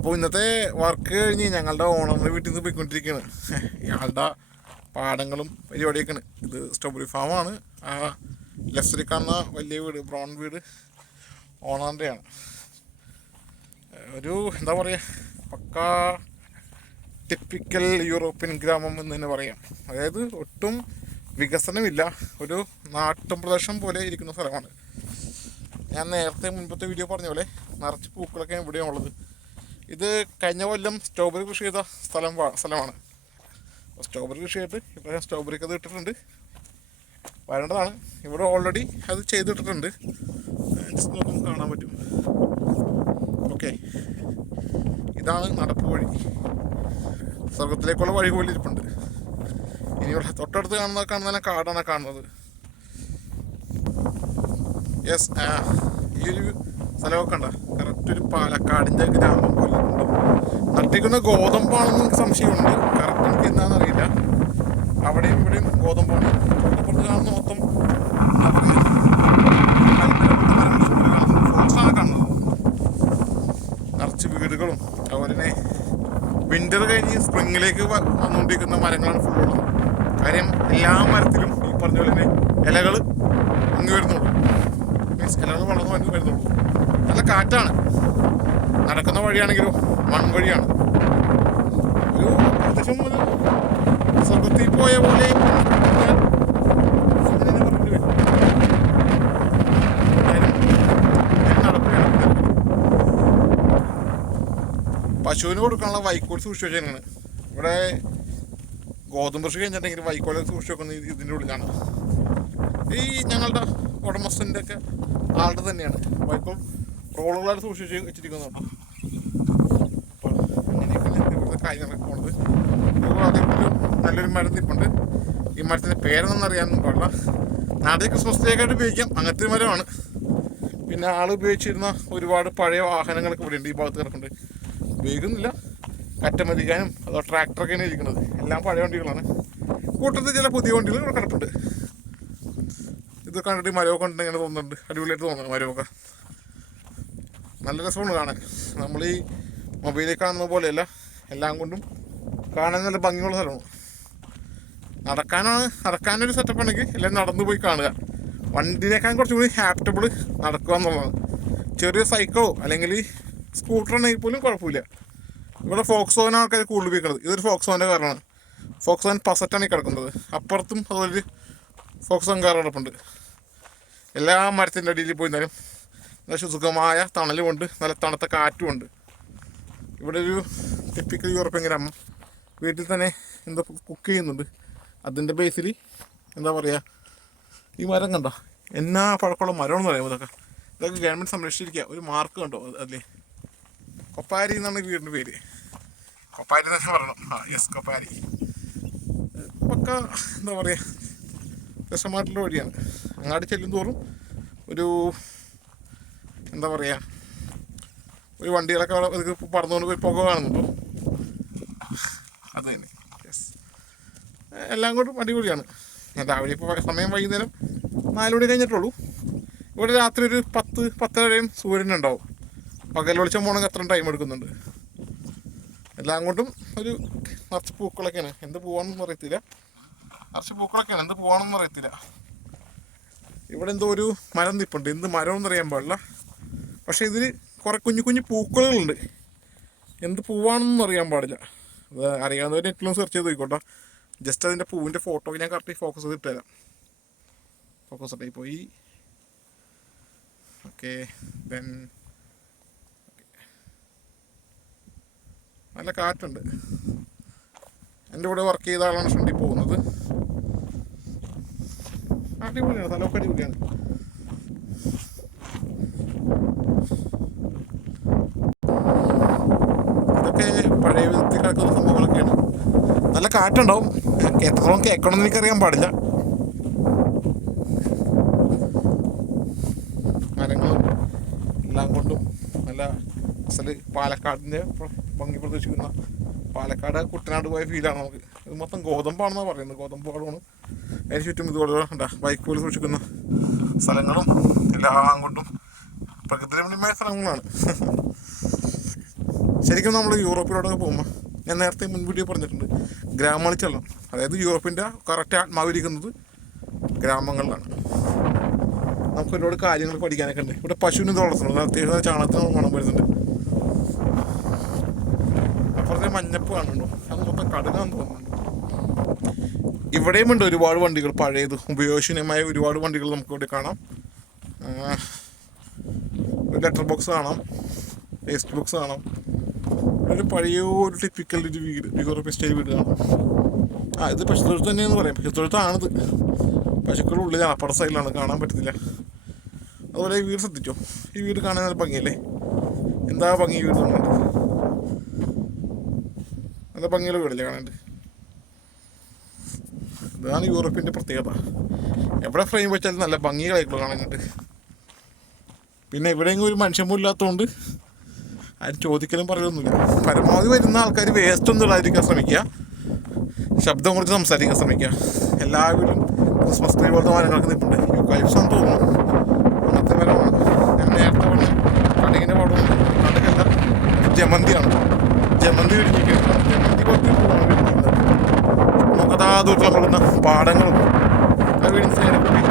അപ്പോൾ ഇന്നത്തെ വർക്ക് കഴിഞ്ഞ് ഞങ്ങളുടെ ഓണറിൻ്റെ വീട്ടിൽ നിന്ന് പോയിക്കൊണ്ടിരിക്കുകയാണ്. ഇയാളുടെ പാടങ്ങളും പരിപാടിയൊക്കെയാണ്. ഇത് സ്ട്രോബെറി ഫാമാണ്. ആ ലെഫ്റ്റിൽ കാണുന്ന വലിയ വീട്, ബ്രൗൺ വീട്, ഓണറിൻ്റെയാണ്. ഒരു എന്താ പറയുക, പക്കാ ടിപ്പിക്കൽ യൂറോപ്യൻ ഗ്രാമം എന്ന് തന്നെ പറയാം. അതായത് ഒട്ടും വികസനമില്ല, ഒരു നാട്ടും പ്രദേശം പോലെ ഇരിക്കുന്ന സ്ഥലമാണ്. ഞാൻ നേരത്തെ മുൻപത്തെ വീഡിയോ പറഞ്ഞ പോലെ നിറച്ച് പൂക്കളൊക്കെയാണ് ഇവിടെയാണ് ഉള്ളത്. ഇത് കഴിഞ്ഞ കൊല്ലം സ്ട്രോബെറി കൃഷി ചെയ്ത സ്ഥലമാണ്. സ്ട്രോബെറി കൃഷി ചെയ്തിട്ട് ഇവിടെ സ്ട്രോബെറിക്ക് അത് ഇട്ടിട്ടുണ്ട്, വരേണ്ടതാണ്. ഇവിടെ ഓൾറെഡി അത് ചെയ്തിട്ടിട്ടുണ്ട്, ജസ്റ്റ് നമുക്ക് കാണാൻ പറ്റും. ഓക്കെ, ഇതാണ് നടപ്പ് വഴി, സ്വർഗത്തിലേക്കുള്ള വഴി പോലെ ഇരിപ്പുണ്ട്. ഇനി ഇവിടെ തൊട്ടടുത്ത് കാണുന്ന കാടാണ് കാണുന്നത്. യെസ്, ഈ ഒരു സ്ഥലമൊക്കെ ഉണ്ടോ, കറക്റ്റ് ഒരു പാലക്കാടിൻ്റെ ഗ്രാമം പോലെ ഉണ്ട്. നട്ടിക്കുന്ന ഗോതമ്പാണെന്ന് എനിക്ക് സംശയമുണ്ട്, കറക്റ്റ് എനിക്ക് എന്താണെന്ന് അറിയില്ല. അവിടെയും ഇവിടെയും ഗോതമ്പാണ്. തൊട്ടപ്പുറത്ത് കാണുന്ന മൊത്തം ഫ്രൂട്ട്സാണ് കാണുന്നത്. നിറച്ച് വീടുകളും അതുപോലെ തന്നെ വിൻ്റർ കഴിഞ്ഞ് സ്പ്രിങ്ങിലേക്ക് വന്നുകൊണ്ടിരിക്കുന്ന മരങ്ങളാണ് ഫുള്ളുള്ളത്. കാര്യം എല്ലാ മരത്തിലും ഈ പറഞ്ഞ പോലെ തന്നെ ഇലകൾ അങ്ങ് വരുന്നുള്ളൂ, മീൻസ് ഇലകൾ വളർന്നു വരുന്നുള്ളൂ. നല്ല കാറ്റാണ്. നടക്കുന്ന വഴിയാണെങ്കിലും മൺവഴിയാണ്. ഒരു അത്യാവശ്യം ഒരു സ്വർഗത്തിൽ പോയ പോലെ പശുവിന് കൊടുക്കാനുള്ള വൈക്കോൽ സൂക്ഷിച്ച് വെച്ചാണ്. ഇവിടെ ഗോതമ്പ് കൃഷി കഴിഞ്ഞിട്ടുണ്ടെങ്കിൽ വൈക്കോൽ സൂക്ഷിച്ച് വെക്കുന്നത് ഇതിൻ്റെ ഉള്ളിലാണ്. ഈ ഞങ്ങളുടെ ഉടമസ്ഥൻ്റെ ഒക്കെ ആളുടെ തന്നെയാണ് വൈക്കോൽ റോളുകളായിട്ട് സൂക്ഷിച്ച് വെച്ചിരിക്കുന്നുണ്ട്. അപ്പോൾ അങ്ങനെയൊക്കെയാണ് ഇവിടുത്തെ കാര്യങ്ങളൊക്കെ പോണത്. അതേപോലെ നല്ലൊരു മരം നിൽപ്പുണ്ട്. ഈ മരത്തിൻ്റെ പേരൊന്നും അറിയാനൊന്നും പാടില്ല. നാട്ടിൽ ക്രിസ്മസ് ഡേക്കായിട്ട് ഉപയോഗിക്കാം, അങ്ങനത്തെ ഒരു മരമാണ്. പിന്നെ ആൾ ഉപയോഗിച്ചിരുന്ന ഒരുപാട് പഴയ വാഹനങ്ങളൊക്കെ ഇവിടെ ഉണ്ട്, ഈ ഭാഗത്ത് കിടക്കുന്നുണ്ട്. ഉപയോഗിക്കുന്നില്ല, കറ്റമതിക്കാനും അതോ ട്രാക്ടറൊക്കെയാണ് ഇരിക്കുന്നത്. എല്ലാം പഴയ വണ്ടികളാണ്. കൂട്ടത്തിൽ ചില പുതിയ വണ്ടികൾ ഇവിടെ കിടപ്പുണ്ട്. ഇത് കണ്ടിട്ട് മരമൊക്കെ കണ്ടിട്ട് ഇങ്ങനെ തോന്നുന്നുണ്ട്, അടിപൊളിയായിട്ട് തോന്നുന്നു. മരമൊക്കെ നല്ല രസമാണ് കാണാൻ. നമ്മൾ ഈ മൊബൈലിൽ കാണുന്ന പോലെയല്ല, എല്ലാം കൊണ്ടും കാണാൻ നല്ല ഭംഗിയുള്ള സ്ഥലമാണ്. നടക്കാനൊരു സെറ്റപ്പ് ഉണ്ടെങ്കിൽ എല്ലാം നടന്നു പോയി കാണുക. വണ്ടിയിലേക്കാൻ കുറച്ചും കൂടി ആപ്റ്റബിൾ നടക്കുക എന്നുള്ളതാണ്. ചെറിയ സൈക്കിളോ അല്ലെങ്കിൽ സ്കൂട്ടർ ഉണ്ടെങ്കിൽ പോലും കുഴപ്പമില്ല. ഇവിടെ ഫോക്സോൻ ആൾക്കാർ കൂടുതൽ ഉപയോഗിക്കുന്നത്. ഇതൊരു ഫോക്സോൻ്റെ കാറാണ്. ഫോക്സോൻ പസറ്റാണ് ഈ കിടക്കുന്നത്. അപ്പുറത്തും അതുപോലെ ഫോക്സോൻ കാർ കിടപ്പുണ്ട്. എല്ലാ മരത്തിൻ്റെ അടിയിൽ പോയിരുന്നാലും നല്ല സുഖമായ തണലുമുണ്ട്, നല്ല തണുത്ത കാറ്റുമുണ്ട്. ഇവിടെ ഒരു ടിപ്പിക്കൽ യൂറോപ്യൻ ഗ്രാമം. വീട്ടിൽ തന്നെ എന്താ കുക്ക് ചെയ്യുന്നുണ്ട്. അതിൻ്റെ ബേസിൽ എന്താ പറയുക, ഈ മരം കണ്ടോ, എന്നാ പഴക്കമുള്ള മരമെന്ന് പറയുമ്പോൾ ഇതൊക്കെ ഗവൺമെൻറ് സംരക്ഷിച്ചിരിക്കുക. ഒരു മാർക്ക് കണ്ടോ അതിലേ, കൊപ്പാരി എന്നാണ് വീടിൻ്റെ പേര്. കൊപ്പാരി തന്നെ പറയണം. യെസ്, കൊപ്പാരി. പക്ക എന്താ പറയുക, രസമായിട്ടുള്ള വഴിയാണ്. അങ്ങാടി ചെല്ലും തോറും ഒരു എന്താ പറയുക, ഒരു വണ്ടികളൊക്കെ പറന്നുകൊണ്ട് പോയി പുക കാണുന്നുണ്ടോ, അത് തന്നെ. യെസ്, എല്ലാം കൊണ്ടും അടിപൊളിയാണ്. ഞാൻ രാവിലെ ഇപ്പോൾ സമയം വൈകുന്നേരം 4 മണി കഴിഞ്ഞിട്ടുള്ളൂ. ഇവിടെ രാത്രി ഒരു 10-10:30 വരെയും സൂര്യനുണ്ടാവും. പകൽ വെളിച്ചം പോകണമെങ്കിൽ അത്രയും ടൈം എടുക്കുന്നുണ്ട്. എല്ലാം കൊണ്ടും ഒരു നിറച്ച് പൂക്കളൊക്കെയാണ്. എന്ത് പോവാണെന്ന് അറിയത്തില്ല, നിറച്ച് പൂക്കളൊക്കെയാണ്, എന്ത് പോവാണെന്ന് അറിയത്തില്ല. ഇവിടെ എന്തോ ഒരു മരം നിൽപ്പുണ്ട്, എന്ത് മരമെന്ന് അറിയാൻ പാടില്ല. പക്ഷേ ഇതിൽ കുറേ കുഞ്ഞു കുഞ്ഞു പൂക്കളുണ്ട്, എന്ത് പൂവാണെന്നൊന്നും അറിയാൻ പാടില്ല. അത് അറിയാവുന്നവർ നെറ്റിലും സെർച്ച് ചെയ്ത് നോക്കിക്കോട്ടെ. ജസ്റ്റ് അതിൻ്റെ പൂവിൻ്റെ ഫോട്ടോ ഞാൻ കറക്റ്റ് ഫോക്കസ് ചെയ്ത് ഇട്ടുതരാം. ഫോക്കസ് ആയി പോയി. ഓക്കെ, ദെൻ നല്ല കാറ്റുണ്ട്. എൻ്റെ കൂടെ വർക്ക് ചെയ്ത ആളാണ് ഫ്രണ്ടിൽ പോകുന്നത്. അടിപൊളിയാണ്, സ്ഥലമൊക്കെ അടിപൊളിയാണ്. ഇതൊക്കെ പഴയ വിധത്തിൽ കിടക്കുന്ന സംഭവങ്ങളൊക്കെയാണ്. നല്ല കാറ്റുണ്ടാവും, എത്രത്തോളം കേൾക്കണമെന്ന് എനിക്കറിയാൻ പാടില്ല. മരങ്ങളും എല്ലാം കൊണ്ടും നല്ല അസല് പാലക്കാടിൻ്റെ ഭംഗി പ്രദർശിക്കുന്ന പാലക്കാട് കുട്ടനാട് പോയ ഫീലാണ് നമുക്ക്. ഇത് മൊത്തം ഗോതമ്പാണെന്നാണ് പറയുന്നത്, ഗോതമ്പ് പാടമാണ്. അതിന് ചുറ്റും ഇതുപോലെ ബൈക്കുകൾ സൂക്ഷിക്കുന്ന സ്ഥലങ്ങളും എല്ലാം കൊണ്ടും പ്രകൃതിരമണീയമായ സ്ഥലങ്ങളാണ്. ശരിക്കും നമ്മൾ യൂറോപ്പിലോട്ടൊക്കെ പോകുമ്പോൾ ഞാൻ നേരത്തെ മുൻകൂട്ടി പറഞ്ഞിട്ടുണ്ട്, ഗ്രാമങ്ങളിൽ ചെല്ലണം. അതായത് യൂറോപ്പിൻ്റെ കറക്റ്റ് ആത്മാവിരിക്കുന്നത് ഗ്രാമങ്ങളിലാണ്. നമുക്ക് ഒരുപാട് കാര്യങ്ങൾ പഠിക്കാനൊക്കെ ഉണ്ട്. ഇവിടെ പശുവിന് ഇത് വളർത്തുന്നുണ്ട്, അത്യാവശ്യം ചാണകത്തിന് മണം വരുന്നുണ്ട്. അപ്പുറത്തെ മഞ്ഞപ്പ് കാണുന്നുണ്ടോ, അത് മൊത്തം കടുകാന്ന് തോന്നുന്നുണ്ട്. ഇവിടെയും ഉണ്ട് ഒരുപാട് വണ്ടികൾ, പഴയത് ഉപയോഗശൂന്യമായ ഒരുപാട് വണ്ടികൾ നമുക്കിവിടെ കാണാം. ഒരു ലെറ്റർ ബോക്സ് കാണാം, വേസ്റ്റ് ബോക്സ് കാണാം, ഒരു പഴയ ഒരു ടിപ്പിക്കൽ ഒരു വീട്, യൂറോപ്യൻ സ്റ്റൈൽ വീട് കാണാം. ഇത് പശുത്തൊഴുത്ത് തന്നെയെന്ന് പറയാം, പശുത്തൊഴുത്താണിത്. പശുക്കളുടെ ഉള്ളിലാണ്, അപ്പുറ സൈഡിലാണ്, കാണാൻ പറ്റത്തില്ല. അതുപോലെ ഈ വീട് ശ്രദ്ധിച്ചോ, ഈ വീട് കാണാൻ നല്ല ഭംഗിയല്ലേ? എന്താ ഭംഗി ഈ വീട് കാണാണ്ട്, നല്ല ഭംഗിയുള്ള വീടല്ലേ കാണാണ്ട്. ഇതാണ് യൂറോപ്പിൻ്റെ പ്രത്യേകത. എവിടെ ഫ്രെയിം വെച്ചാലും നല്ല ഭംഗികളായിട്ടുള്ള കാണാനായിട്ട്. പിന്നെ ഇവിടെയെങ്കിലും ഒരു മനുഷ്യമ്പും ഇല്ലാത്തതുകൊണ്ട് ആരും ചോദിക്കലും പറയൊന്നുമില്ല. പരമാവധി വരുന്ന ആൾക്കാർ വേസ്റ്റ് ഒന്നും ഇടാതിരിക്കാൻ ശ്രമിക്കുക, ശബ്ദം കുറച്ച് സംസാരിക്കാൻ ശ്രമിക്കുക. എല്ലാവരും ക്രിസ്മസ് ട്രീ പോലത്തെ മരങ്ങൾക്ക് നിൽപ്പുണ്ട്. യൂക്കാലിപ്സാന്ന് തോന്നുന്നു, അങ്ങനത്തെ മരമാണ്. ഞാൻ നേരത്തെ പറഞ്ഞ കടകിൻ്റെ പാടുണ്ട്, കടകല്ല ജമന്തിയാണ്. ജമന്തി വിരിഞ്ഞിരിക്കുന്നത്, ജമന്തി കുറച്ച് പൂവാണ് വിരിഞ്ഞിരിക്കുന്നത്. നമുക്കതാ ദൂരത്തിൽ നമ്മളുന്ന പാടങ്ങളും ആ വീടിന് സൈഡൊക്കെ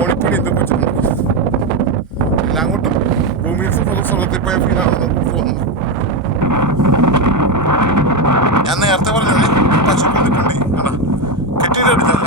ഓണിപ്പടി എന്തൊക്കെ വെച്ചിട്ടുണ്ട്. എല്ലാം കൊണ്ടും ഭൂമിയിൽ സ്വർഗത്തിൽ പോയ ഫീലാണെന്ന് തോന്നുന്നു. ഞാൻ നേരത്തെ പറഞ്ഞത് പശുക്കൾ നിൽപ്പുണ്ട്, കെട്ടിയിട്ടടിച്ചാൽ